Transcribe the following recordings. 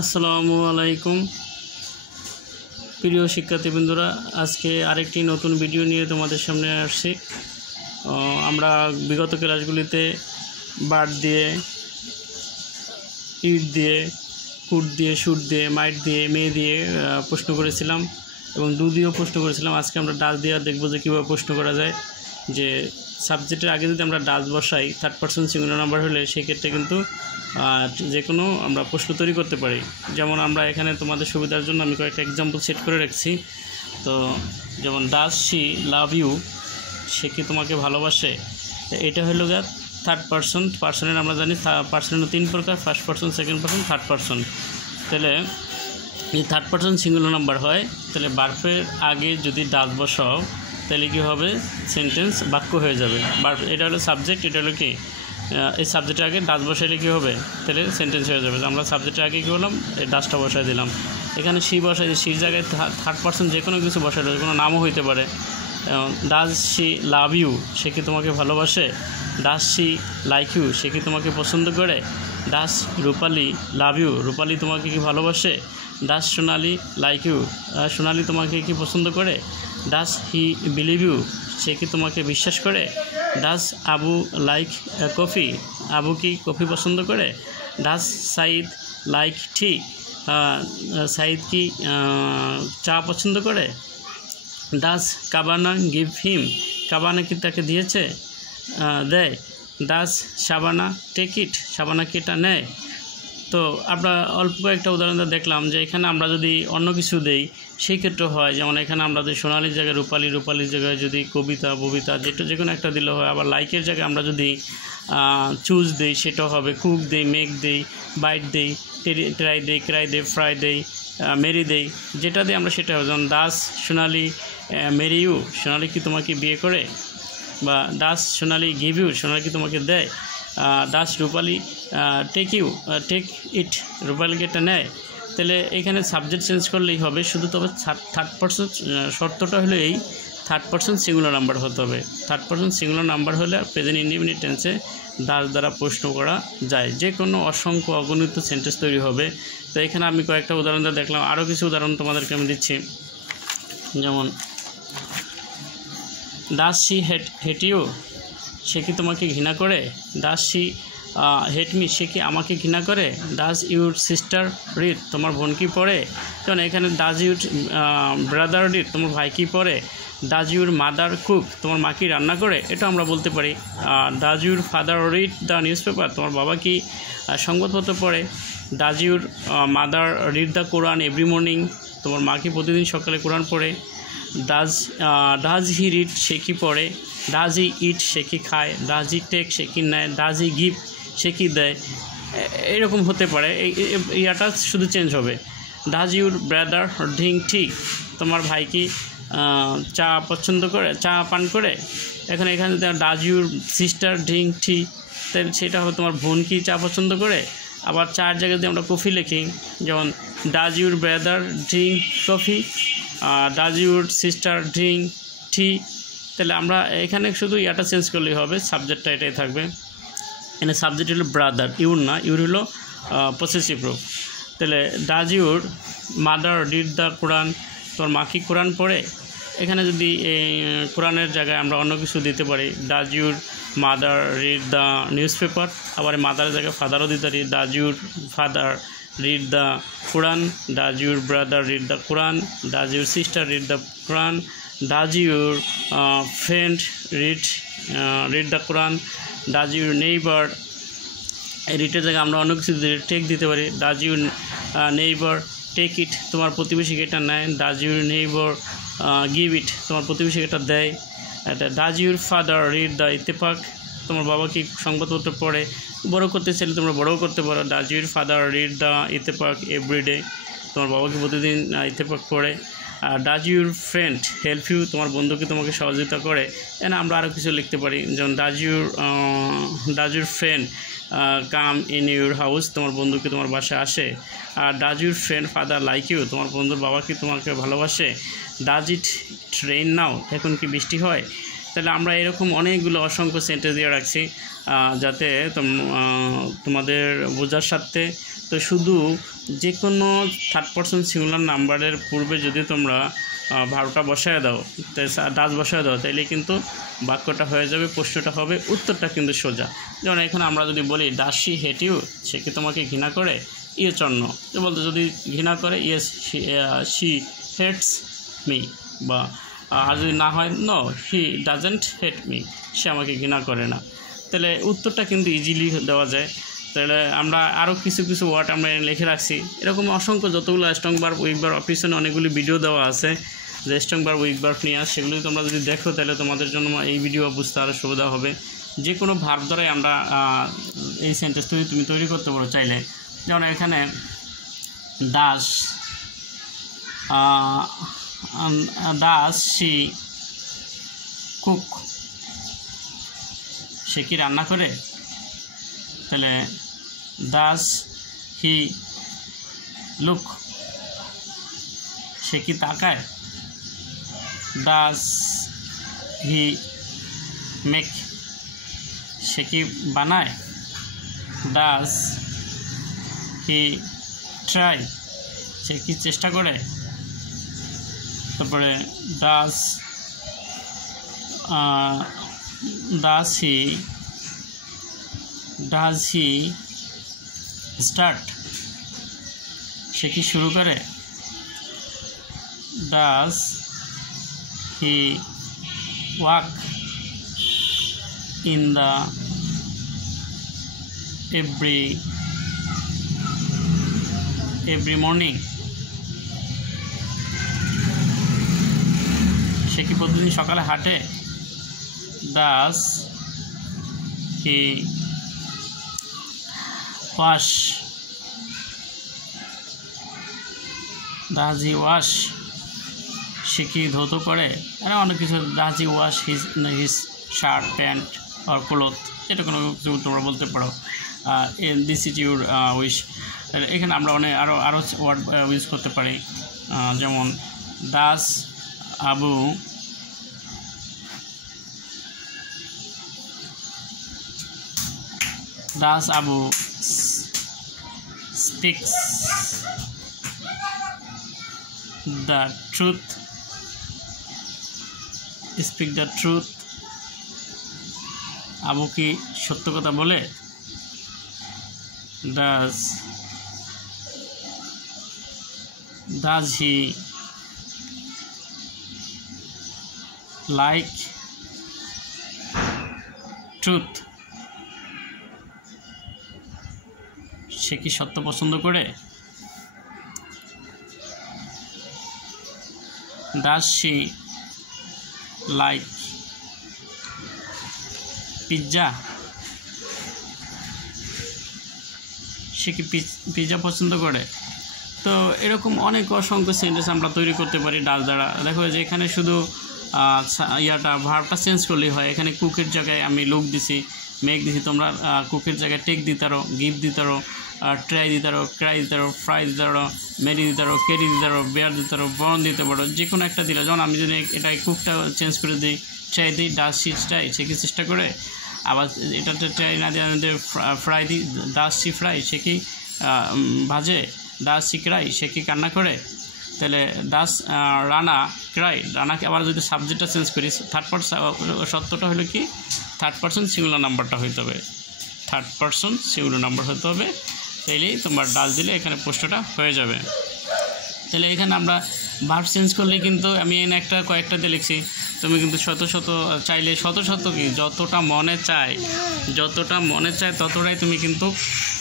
আসসালামু আলাইকুম প্রিয় শিক্ষার্থীবৃন্দরা, আজকে আরেকটি নতুন ভিডিও নিয়ে তোমাদের সামনে আসছি। আমরা বিগত ক্লাসগুলিতে বার্ড দিয়ে, ইট দিয়ে, কুট দিয়ে, শুট দিয়ে, মাইট দিয়ে, মেয়ে দিয়ে প্রশ্ন করেছিলাম এবং ডু দিয়েও প্রশ্ন করেছিলাম। আজকে আমরা ডাচ দিয়ে দেখবো যে কীভাবে প্রশ্ন করা যায়। যে সাবজেক্টের আগে যদি আমরা ডাচ বসাই, থার্ড পারসন সিঙ্গুলার নাম্বার হলে সেক্ষেত্রে কিন্তু যে কোনো আমরা প্রশ্ন তৈরি করতে পারি। যেমন আমরা এখানে তোমাদের সুবিধার জন্য আমি কয়েকটা এক্সাম্পল সেট করে রাখছি। তো যেমন ডাজ শি লাভ ইউ, সে কি তোমাকে ভালোবাসে, এটা হলো গা থার্ড পারসন। পার্সনের আমরা জানি পার্সনের 3 প্রকার, first person, second person, third person. তাহলে যদি থার্ড পারসন সিঙ্গুলার নাম্বার হয় তাহলে ভার্বের আগে যদি ডাজ বসাও তাহলে কী হবে, সেন্টেন্স বাক্য হয়ে যাবে। এটা হলো সাবজেক্ট, এটা হলো কি এই সাবজেক্টের আগে ডাচ বসাইলে কী হবে, তাহলে সেন্টেন্স হয়ে যাবে। আমরা সাবজেক্টের আগে কী করলাম, এই ডাচটা বসাই দিলাম। এখানে শি বসাই, শির জায়গায় থার্ড পারসন যে কোনো কিছু বসাইলে কোনো নামও হইতে পারে। ডাজ শি লাভ ইউ, সে কি তোমাকে ভালোবাসে। ডাজ শি লাইক ইউ, সে কি তোমাকে পছন্দ করে। ডাজ রূপালি লাভ ইউ, রূপালি তোমাকে কি ভালোবাসে। ডাজ সোনালি লাইক ইউ, সোনালি তোমাকে কি পছন্দ করে। ডাজ হি বিলিভ ইউ, সে কি তোমাকে বিশ্বাস করে। Does Abu like coffee, Abu কি কফি পছন্দ করে। Does Saeed like tea, Saeed কি চা পছন্দ করে। ডাজ কাবানা গিভ হিম, কাবানা কি তাকে দিয়েছে, দেয়। Does Shabana take it, Shabana কি এটা নেয়। তো আমরা অল্প কয়েকটা উদাহরণ দেখলাম যে এখানে আমরা যদি অন্য কিছু দেই সেই ক্ষেত্রে হয়। যেমন এখানে আমরা যদি সোনালির জায়গায় রূপালি, রূপালির জায়গায় যদি কবিতা, ববিতা, যে কোনো একটা দিলে হয়। আবার লাইকের জায়গায় আমরা যদি চুজ দেই সেটা হবে কুক দেই, মেক দেই, বাইট দেই, ট্রাই দেই, ক্রাই দেই, ফ্রাই দেই, মেরি দেই, যেটা দিই আমরা সেটা হবে। যেমন does Sonali marry you, Sonali কি তোমাকে বিয়ে করে। বা does Sonali give you, Sonali কি তোমাকে দেয়। Does Rupali take you, take it, রূপালিকে এটা নেয়। তাহলে এখানে সাবজেক্ট চেঞ্জ করলেই হবে শুধু। তবে থার্ড পারসন শর্তটা হলো এই, থার্ড পারসন সিঙ্গুলার নাম্বার হতে হবে। থার্ড পারসন সিঙ্গুলার নাম্বার হলে প্রেজেন্ট ইনডিফিনিট টেন্সে ডাজ দ্বারা প্রশ্ন করা যায়, যে কোনো অসংখ্য অগণিত সেন্টেন্স তৈরি হবে। তো এখানে আমি কয়েকটা উদাহরণ দেখলাম, আরও কিছু উদাহরণ তোমাদেরকে আমি দিচ্ছি। যেমন ডাজ শি হেট ইউ, সে কি তোমাকে ঘৃণা করে। ডাজ শি হেট মি, সে কি আমাকে ঘৃণা করে। ডাজ ইউর সিস্টার রিড, তোমার বোন কি পড়ে। যেমন এখানে ডাজ ইউর ব্রাদার রিড, তোমার ভাই কি পড়ে। ডাজ ইউর মাদার কুক, তোমার মা কি রান্না করে, এটা আমরা বলতে পারি। Does your father read the news paper, তোমার বাবা কি সংবাদপত্র পড়ে। Does your mother read the Quran every morning, তোমার মা কি প্রতিদিন সকালে কোরআন পড়ে। ডাজ হি রিড, সে কি পড়ে। ডাজ হি ইট, সে কি খায়। ডাজ হি টেক, সে কি নেয়। ডাজ হি গিভ, সে কি দেয়। এরকম হতে পারে, ইয়াটা শুধু চেঞ্জ হবে। Does your brother drink tea, তোমার ভাই কি চা পছন্দ করে, চা পান করে। এখানে does your sister drink tea, তাহলে সেটা হবে তোমার বোন কি চা পছন্দ করে। আবার চার জায়গায় যদি আমরা কফি লিখি, যেমন does your brother drink coffee, does your sister drink tea. তাহলে আমরা এখানে শুধু ইয়াটা চেঞ্জ করলেই হবে, সাবজেক্টটা এটাই থাকবে। এখানে সাবজেক্ট হলো ব্রাদার, ইউর না, ইউর হলো পসেসিভ রূপ। তাহলে does your mother read the Quran, তোর মা কি কোরআন পড়ে। এখানে যদি এই কোরআনের জায়গায় আমরা অন্য কিছু দিতে পারি, does your mother read the newspaper. আবার মাদারের জায়গায় ফাদারও দিতে পারি, does your father read the Quran. Does your brother read the Quran. Does your sister read the Quran. Does your friend read the Quran. Does your neighbour, এই রিটের জায়গায় আমরা অন্য কিছু টেক দিতে পারি। Does your neighbour take it, তোমার প্রতিবেশীকে এটা নেয়। Does your neighbour give it, তোমার প্রতিবেশীকে এটা দেয়। এটা does your father read the Ittefaq, তোমার বাবা কি সংবাদপত্র পড়ে। বড়ো করতে চাইলে তোমরা বড়ও করতে পারো। Does your father read the Ittefaq everyday, তোমার বাবা কি প্রতিদিন ইত্তেফাক পড়ে। Does your friend help you, তোমার বন্ধু কি তোমাকে সহযোগিতা করে। এখানে আমরা আরও কিছু লিখতে পারি, যেমন does your friend come in your house, তোমার বন্ধু কি তোমার বাসায় আসে। আর does your friend father like you, তোমার বন্ধুর বাবা কি তোমাকে ভালোবাসে। ডাজ ইট রেইন নাও, এখন কি বৃষ্টি হয়। তাহলে আমরা এরকম অনেকগুলো অসংখ্য সেন্টেন্স দিয়ে রাখছি যাতে তোমাদের বোঝার সাথে। তো শুধু যে কোনো থার্ড পারসন সিঙ্গুলার নাম্বারের পূর্বে যদি তোমরা ভার্বটা বসায় দাও, ডাজ বসায় দাও, তাইলে কিন্তু বাক্যটা হয়ে যাবে, প্রশ্নটা হবে, উত্তরটা কিন্তু সোজা। যেমন এখানে আমরা যদি বলি ডাজ শি হেট ইউ, সে কি তোমাকে ঘৃণা করে? ইয়েস অর নো, বলতে যদি ঘৃণা করে ইয়েস শি হেটস মি, বা আর যদি না হয় no he doesn't hate me, সে আমাকে ঘৃণা করে না। তাহলে উত্তরটা কিন্তু ইজিলি দেওয়া যায়। তাহলে আমরা আরও কিছু কিছু ওয়ার্ড আমরা লিখে রাখছি, এরকম অসংখ্য যতগুলো স্ট্রং ভার্ব উইক ভার্ব অপশনে অনেকগুলি ভিডিও দেওয়া আছে যে স্ট্রং ভার্ব উইক ভার্ব নিয়ে, সেগুলি তোমরা যদি দেখো তাহলে তোমাদের জন্য এই ভিডিও বুঝতে আরও সুবিধা হবে। যে কোনো ভার্ব দ্বারাই আমরা এই সেন্টেন্স তুমি তৈরি করতে পারো চাইলে। যেমন এখানে ডাজ শি কুক, সে কি রান্না করে? তাহলে ডাজ হি লুক, সে কি তাকায়? ডাজ হি মেক, সে কি বানায়? ডাজ হি ট্রাই, সে কি চেষ্টা করে? তারপরে ডাজ হি স্টার্ট, সে কি শুরু করে? Does he walk in the every morning, সে কি প্রতিদিন সকালে হাঁটে? ডাজ হি ওয়াশ সে কি ধৌত করে? আরে অনেক কিছু। Does he wash his shirt pant আর ক্লোথ, এটা কোনো কিছু তোমরা বলতে পারো। This is your wish. এখানে আমরা আরও ওয়ার্ড ইউজ করতে পারি, যেমন does Abu speaks the truth, Abu কি সত্য কথা বলে? does he like truth, সে কি সত্য পছন্দ করে? Does she like pizza, সে কি পিৎজা পছন্দ করে? তো এরকম অনেক অসংখ্য সেন্টেন্স আমরা তৈরি করতে পারি ডাজ দ্বারা। দেখো যে এখানে শুধু ভার্বটা চেঞ্জ করলেই হয়। এখানে কুকের জায়গায় আমি লুক দিছি, মেক দিছি, তোমরা কুকের জায়গায় টেক দিতে পারো, গিভ দিতে পারো, ট্রাই দিতে পারো, ক্রাই দিতে পারো, ফ্রাই দিতে পারো, মেরি দিতে পারো, ক্যারি দিতে পারো, বেয়ার দিতে পারো, বর্ন দিতে পারো, যে কোনো একটা দিলে। যেমন আমি যদি এটা কুকটা চেঞ্জ করে দিই, ট্রাই দিই, ডাজ শি ট্রাই, সে কি চেষ্টা করে? আবার এটাতে ট্রাই না দিয়ে ফ্রাই দিই, ডাজ শি ফ্রাই, সে কি ভাজে? ডাজ শি ক্রাই, সে কি কান্না করে? তাহলে ডাজ রানা ক্রাই, রানাকে আবার যদি সাবজেক্টটা চেঞ্জ করি, থার্ড পারসন, সত্যটা হলো কি থার্ড পারসন সিঙ্গুলার নাম্বারটা হইতে হবে, থার্ড পারসন সিঙ্গুলার নাম্বার হতে হবে। তাইলেই তোমার ডাজ দিলে এখানে প্রশ্নটা হয়ে যাবে। তাহলে এখানে আমরা ভার্ব চেঞ্জ করলে কিন্তু আমি এনে কয়েকটা দিয়ে লিখছি, তুমি কিন্তু চাইলে কি যতটা মনে চায় ততটাই তুমি কিন্তু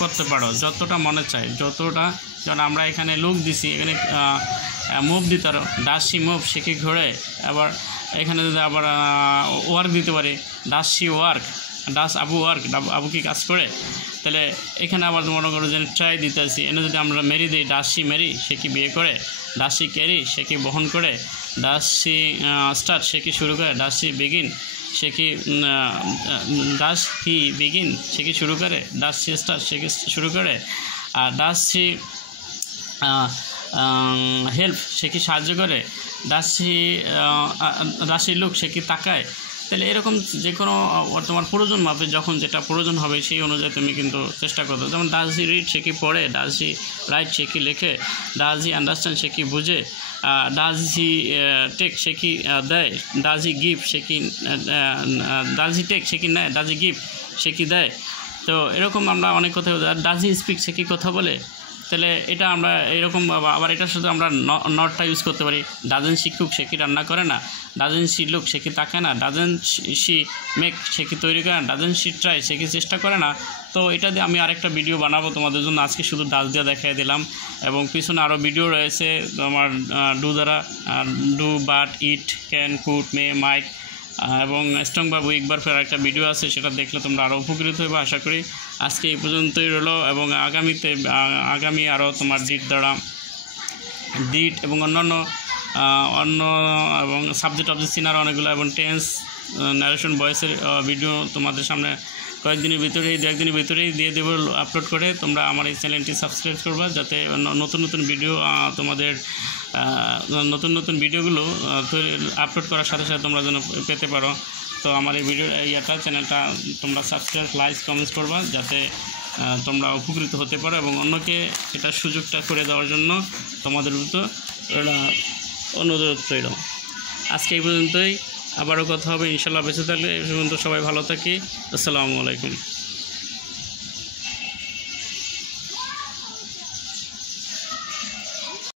করতে পারো, যতটা মনে চায় যতটা। যেমন আমরা এখানে লুক দিছি, এখানে মুভ দিতে পারো, ডাজ শি মুভ, সে কি ঘোরে। আবার এখানে যদি আবার ওয়ার্ক দিতে পারি, does she work, does Abu work, Abu কি কাজ করে। তাহলে এখানে আবার মনে করো যে ট্রাই দিতে আসি, এনে যদি আমরা মেরি দিই, ডাজ শি মেরি, সে কি বিয়ে করে। ডাজ শি ক্যারি, সে কি বহন করে। ডাজ শি স্টার্ট, সে কি শুরু করে। ডাজ শি বিগিন, সে কি ডাজ হি বিগিন, সে কি শুরু করে। ডাজ শি স্টার্ট, সে কি শুরু করে। আর ডাজ শি হেল্প, সে কি সাহায্য করে। ডাজ শি লুক, সে কি তাকায়। তাহলে এরকম যে কোনো তোমার প্রয়োজন মাপে যখন যেটা প্রয়োজন হবে সেই অনুযায়ী তুমি কিন্তু চেষ্টা করতে। যেমন ডাজ হি রিড, সে কি পড়ে, ডাজ হি রাইট, সে কি লেখে, ডাজ হি আন্ডারস্ট্যান্ড, সে কি বুঝে, ডাজ হি টেক, সে কি দেয়, ডাজ হি গিভ, সে কি ডাজ হি টেক, সে কি নেয়, ডাজ হি গিভ, সে কি দেয়। তো এরকম আমরা অনেক কথা, ডাজ হি স্পিক, সে কি কথা বলে। তাহলে এটা আমরা এরকম আবার এটার সাথে আমরা নটটা ইউজ করতে পারি। ডাজেন শি কুক, সে কি রান্না করে না, ডাজেন শি লুক, সে কি তাকায় না, ডাজেন শি মেক, সে কি তৈরি করে না, ডাজেন শি ট্রাই, সে কি চেষ্টা করে না। তো এটা দিয়ে আমি আরেকটা ভিডিও বানাবো তোমাদের জন্য, আজকে শুধু ডাজ দিয়ে দেখাই দিলাম। এবং পিছনে আরও ভিডিও রয়েছে তোমার ডু দ্বারা, do, but, it, can, could, may, might এবং স্ট্রং বা উইক বার ফের একটা ভিডিও আছে, সেটা দেখলে তোমরা আরও উপকৃত হবে আশা করি। আজকে এই পর্যন্তই রইলো এবং আগামী আরও তোমার ডিট দ্বারা, ডিট এবং অন্য এবং সাবজেক্ট অবজেক্ট সিনার অনেকগুলো এবং টেন্স, ন্যারেশন, ভয়েসের ভিডিও তোমাদের সামনে কয়েকদিনের ভিতরেই দিয়ে দেবো আপলোড করে। তোমরা আমার এই চ্যানেলটি সাবস্ক্রাইব করবা, যাতে নতুন ভিডিও তোমাদের নতুন ভিডিওগুলো আপলোড করার সাথে সাথে তোমরা যেন পেতে পারো। তো আমার এই ভিডিও চ্যানেলটা তোমরা সাবস্ক্রাইব, লাইক, কমেন্টস করবা, যাতে তোমরা উপকৃত হতে পারো এবং অন্যকে এটার সুযোগটা করে দেওয়ার জন্য তোমাদের ভিতর অনুরোধ রইল। আজকে এই পর্যন্তই, আবারও কথা হবে ইনশাল্লাহ, বেঁচে থাকলে এই পর্যন্ত সবাই ভালো থাকি। আসসালামু আলাইকুম।